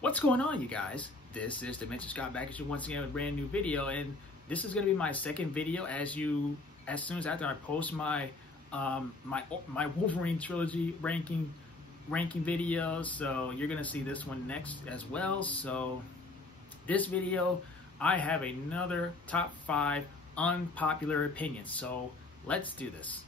What's going on, you guys? This is Dimension Scott back at you once again with a brand new video, and this is going to be my second video as soon as after I post my my Wolverine trilogy ranking video. So you're gonna see this one next as well. So this video, I have another top 5 unpopular opinions. So let's do this.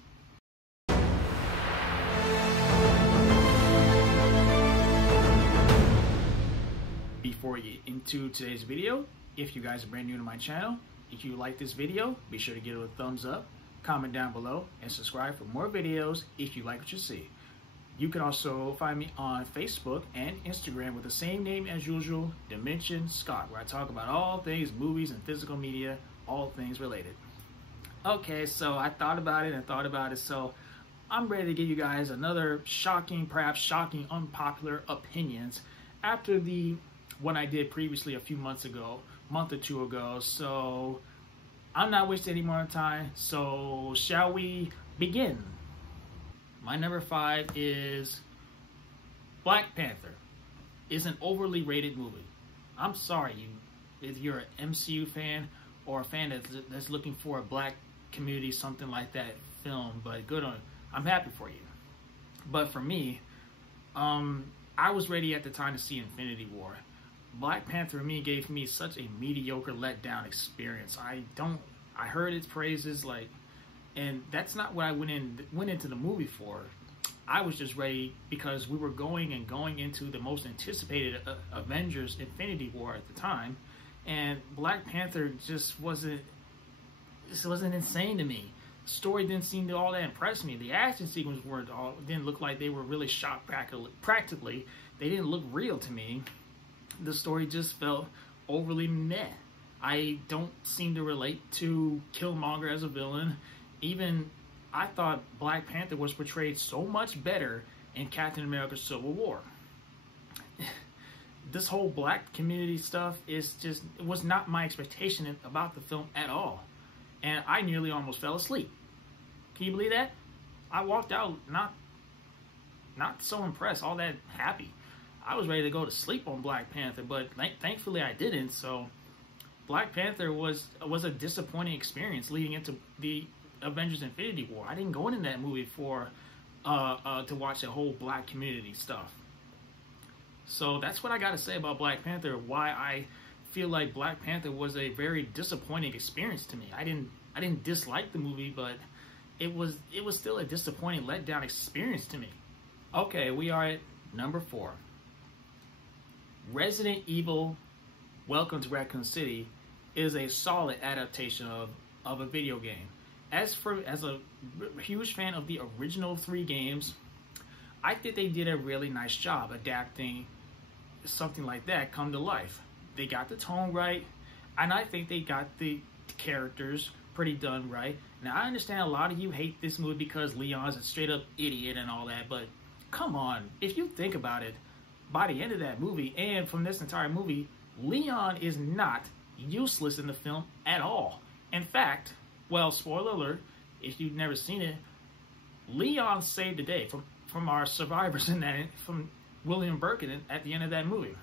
Before we get into today's video, if you guys are brand new to my channel, if you like this video, be sure to give it a thumbs up, comment down below, and subscribe for more videos if you like what you see. You can also find me on Facebook and Instagram with the same name as usual, Dimension Scott, where I talk about all things movies and physical media, all things related. Okay, so I thought about it, so I'm ready to give you guys another perhaps shocking, unpopular opinions after the one I did previously a few months ago, month or two ago. So I'm not wasting any more time. So shall we begin? My number 5 is Black Panther is an overly rated movie. I'm sorry, if you're an MCU fan or a fan that's looking for a black community, something like that film, but good on, I'm happy for you. But for me, I was ready at the time to see Infinity War. Black Panther to me gave me such a mediocre letdown experience. I heard its praises, and that's not what I went into the movie for. I was just ready because we were going into the most anticipated Avengers Infinity War at the time, and Black Panther just wasn't insane to me. The story didn't seem to all that impress me. The action sequences didn't look like they were really shot practically. They didn't look real to me. The story just felt overly meh. I don't seem to relate to Killmonger as a villain. Even I thought Black Panther was portrayed so much better in Captain America Civil War. This whole black community stuff it was not my expectation about the film at all. And I nearly almost fell asleep. Can you believe that? I walked out not so impressed, all that happy. I was ready to go to sleep on Black Panther, but thankfully I didn't. So Black Panther was a disappointing experience leading into the Avengers Infinity War. I didn't go into that movie for to watch the whole black community stuff. So that's what I got to say about Black Panther. Why I feel like Black Panther was a very disappointing experience to me. I didn't dislike the movie, but it was still a disappointing letdown experience to me. Okay, we are at number 4. Resident Evil Welcome to Raccoon City is a solid adaptation of a video game. As a huge fan of the original 3 games, I think they did a really nice job adapting something like that come to life. They got the tone right, and I think they got the characters pretty done right. Now, I understand a lot of you hate this movie because Leon's a straight up idiot and all that, but come on, if you think about it, by the end of that movie, and from this entire movie, Leon is not useless in the film at all. In fact, well, spoiler alert, if you've never seen it, Leon saved the day from our survivors in that, from William Birkin at the end of that movie.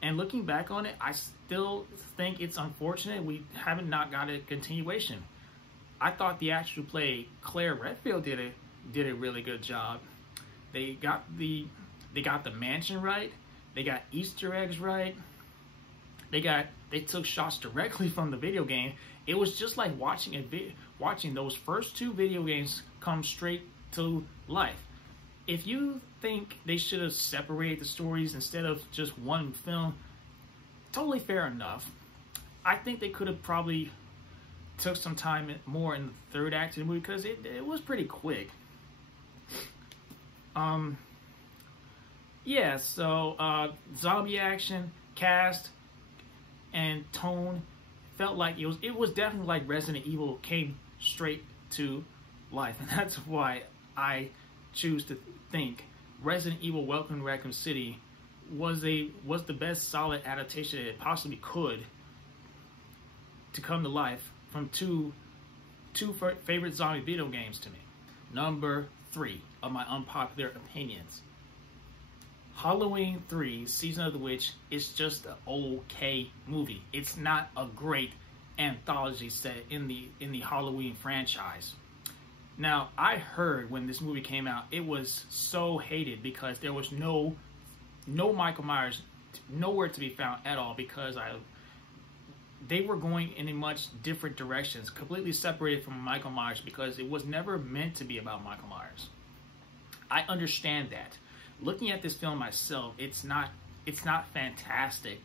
And looking back on it, I still think it's unfortunate we haven't got a continuation. I thought the actress who played Claire Redfield did a really good job. They got the mansion right. They got Easter eggs right. They took shots directly from the video game. It was just like watching those first 2 video games come straight to life. If you think they should have separated the stories instead of just one film, totally fair enough. I think they could have probably took some time more in the 3rd act of the movie because it was pretty quick. Yeah, so zombie action, cast, and tone felt like it was definitely like Resident Evil came straight to life, and that's why I choose to think Resident Evil Welcome to Raccoon City was the best solid adaptation it possibly could to come to life from two favorite zombie video games to me. Number 3 of my unpopular opinions. Halloween 3 Season of the Witch is just an okay movie. It's not a great anthology set in the Halloween franchise. Now, I heard when this movie came out, it was so hated because there was no Michael Myers, nowhere to be found at all, because they were going in a much different directions, completely separated from Michael Myers, because it was never meant to be about Michael Myers. I understand that. Looking at this film myself, it's not fantastic.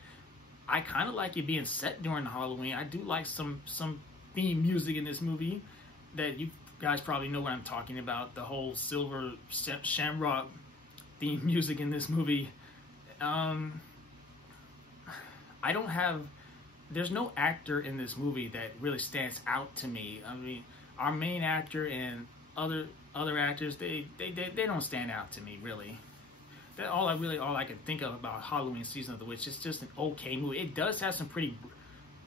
I kind of like it being set during Halloween. I do like some theme music in this movie that you guys probably know what I'm talking about. The whole Silver Shamrock theme music in this movie. There's no actor in this movie that really stands out to me. I mean, our main actor and other actors, they don't stand out to me, really. That's all I can think of about Halloween Season of the Witch. It's just an okay movie. It does have some pretty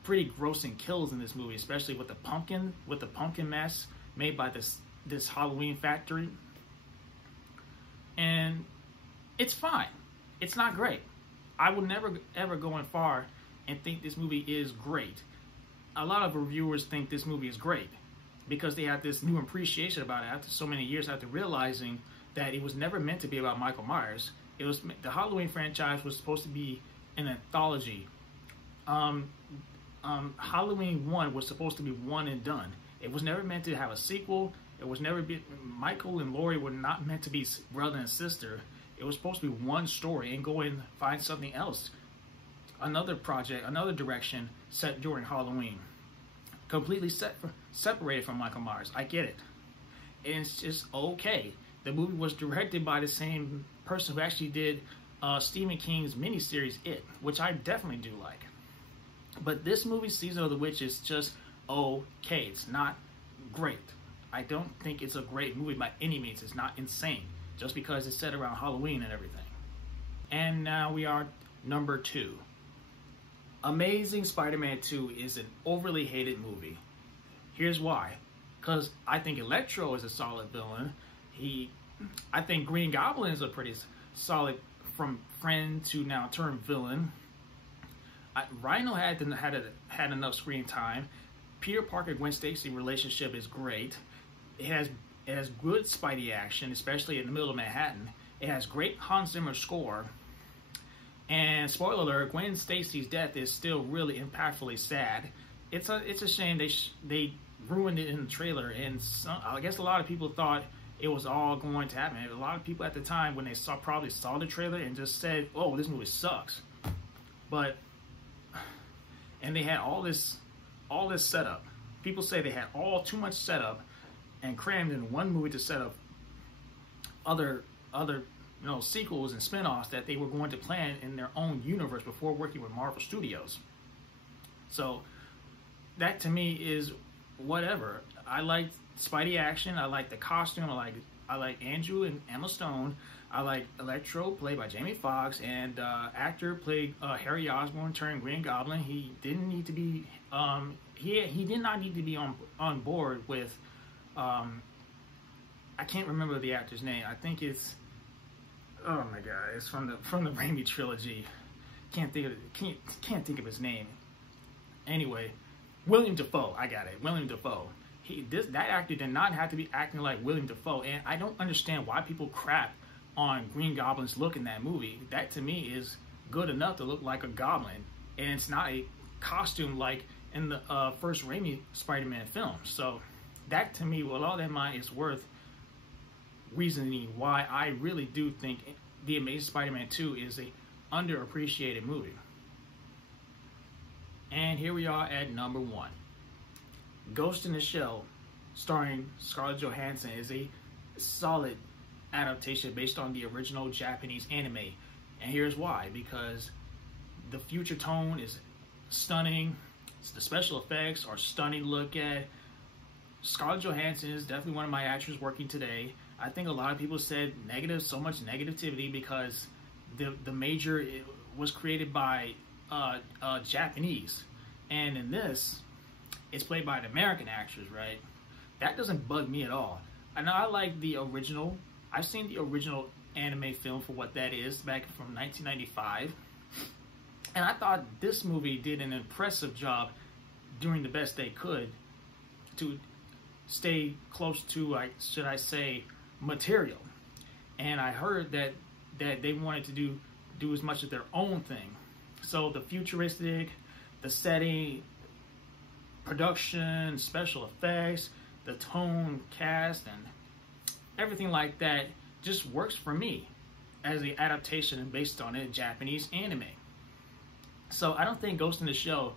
grossing kills in this movie, especially with the pumpkin mess made by this Halloween factory. And it's fine. It's not great. I would never ever go in far and think this movie is great. A lot of reviewers think this movie is great because they have this new appreciation about it after so many years, after realizing that it was never meant to be about Michael Myers. The Halloween franchise was supposed to be an anthology. Halloween 1 was supposed to be one and done. It was never meant to have a sequel. Michael and Laurie were not meant to be brother and sister. It was supposed to be one story and go and find something else. Another project, another direction set during Halloween. Completely separated from Michael Myers. I get it. And it's just okay. The movie was directed by the same person who actually did Stephen King's miniseries It, which I definitely do like. But this movie, Season of the Witch, is just okay. It's not great. I don't think it's a great movie by any means. It's not insane, just because it's set around Halloween and everything. And now we are number 2. Amazing Spider-Man 2 is an overly hated movie. Here's why. Because I think Electro is a solid villain. I think Green Goblin is a pretty solid, from friend to now turned villain. Rhino had enough screen time. Peter Parker Gwen Stacy relationship is great. It has good Spidey action, especially in the middle of Manhattan. It has great Hans Zimmer score. And spoiler alert, Gwen Stacy's death is still really impactfully sad. It's a shame they ruined it in the trailer, and I guess a lot of people thought it was all going to happen. A lot of people at the time, when they probably saw the trailer and just said, "Oh, this movie sucks." And they had all this setup. People say they had too much setup and crammed in one movie to set up other sequels and spin-offs that they were going to plan in their own universe before working with Marvel Studios. So that to me is whatever. I like Spidey action. I like the costume. I like Andrew and Emma Stone. I like Electro, played by Jamie Foxx, and actor played Harry Osborn, turned Green Goblin. He didn't need to be. He did not need to be on board with. I can't remember the actor's name. I think it's. Oh my God! It's from the Raimi trilogy. Can't think of his name. Anyway, William Dafoe. I got it. William Dafoe. That actor did not have to be acting like William Dafoe, and I don't understand why people crap on Green Goblin's look in that movie. That to me is good enough to look like a goblin, and it's not a costume like in the first Raimi Spider-Man film. So that to me, with all that in mind, is worth reasoning why I really do think The Amazing Spider-Man 2 is a underappreciated movie. And here we are at number 1. Ghost in the Shell, starring Scarlett Johansson, is a solid adaptation based on the original Japanese anime. And here's why. Because the future tone is stunning. The special effects are stunning to look at. Scarlett Johansson is definitely one of my actors working today. I think a lot of people said so much negativity because the major was created by Japanese. And in this, it's played by an American actress, right? That doesn't bug me at all. I know I like the original. I've seen the original anime film for what that is, back from 1995. And I thought this movie did an impressive job doing the best they could to stay close to, like, should I say, material. And I heard that they wanted to do as much of their own thing. So the futuristic, the setting, production, special effects, the tone, cast, and everything like that just works for me as the adaptation and based on a Japanese anime. So I don't think Ghost in the Shell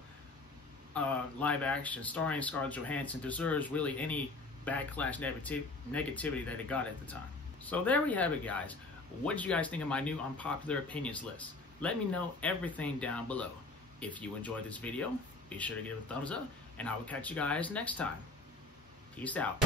live action starring Scarlett Johansson deserves really any backlash negativity that it got at the time. So there we have it, guys. What did you guys think of my new unpopular opinions list? Let me know everything down below. If you enjoyed this video, be sure to give it a thumbs up, and I will catch you guys next time. Peace out.